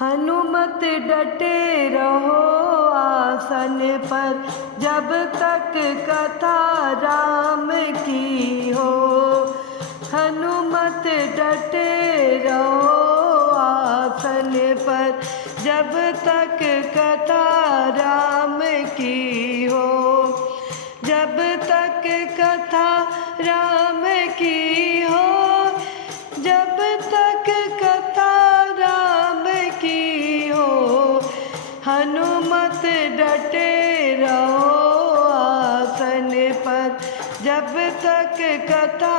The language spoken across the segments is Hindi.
हनुमत डटे रहो आसन पर, जब तक कथा राम की हो। हनुमत डटे रहो आसन पर, जब तक कथा राम की हो। जब तक कथा राम की हो, जब तक कथा राम की हो। हनुमत डटे रहो आसन पर, जब तक कथा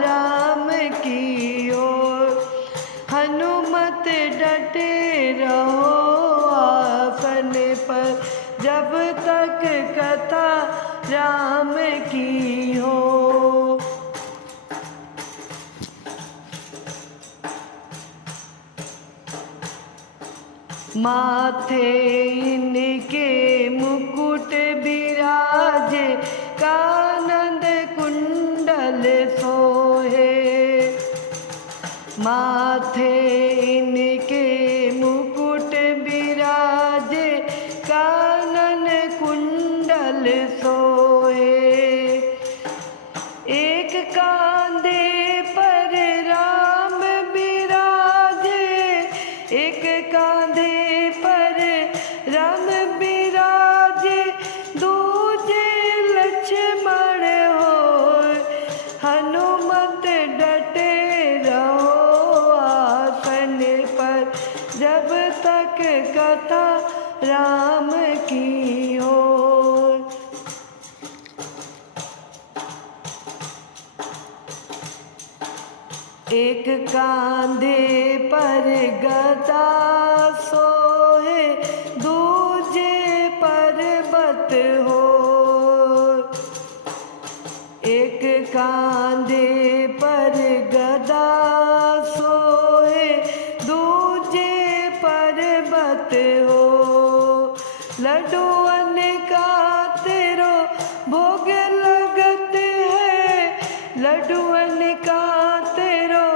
राम की हो। हनुमत डटे रहो आसन पर, जब तक कथा राम की हो। माथे इनके मुकुट बिराजे, कानन कुंडल सोहे। माथे इनके मुकुट बिराजे, कानन कुंडल सोहे। एक कांधे पर राम बिराजे, एक कांधे पर राम बिराजे, दूजे लक्ष्मण हो। हनुमत डटे रहो आसन पर, जब तक कथा राम की हो। एक कांधे पर गदा सोहे, दूजे पर्वत हो। एक कांधे पर गदा सोहे, दूजे पर्वत हो। लड्डुअन का तेरो भोग लगत है, लड्डुअन का तेरो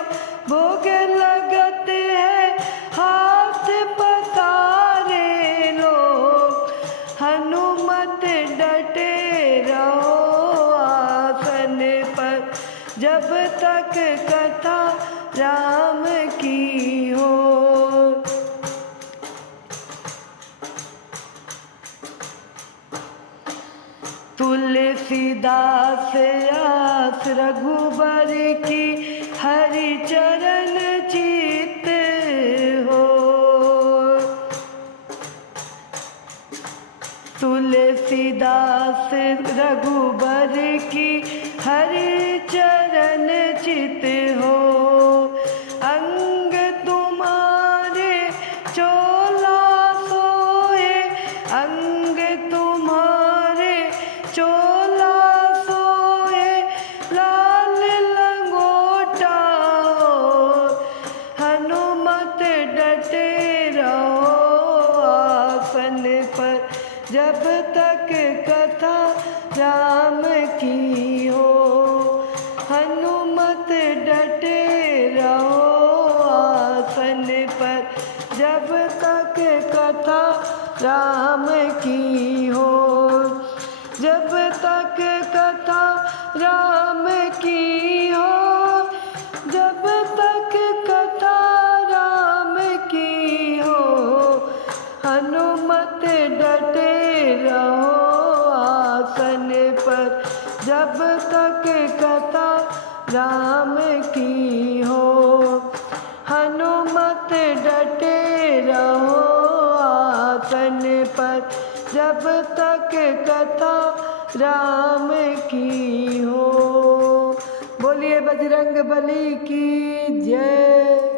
भोग लगत है। हाथ पसारे लोग, हनुमत डटे रहो आसन पर, जब तक कथा राम की हो। तुलसीदास आस रघुबर की, हरि चरण चित हो। तुलसीदास रघुबर की, हरि चरण चित हो। अंग तुम्हारे चोला सोए, अंग तुम्हारे चोला सोए, लाल लंगोटा हो। हनुमत डटे रहो आसन पर, जब तक कथा राम की हो। हनुमत डटे रहो आसन पर, जब तक कथा राम की हो। जब तक कथा राम की हो, जब तक कथा राम की हो। हनुमत डटे रहो आसन पर, जब तक कथा राम की हो। हनुमत डटे रहो आसन पर, जब तक कथा राम की हो। बोलिए बजरंग बली की जय।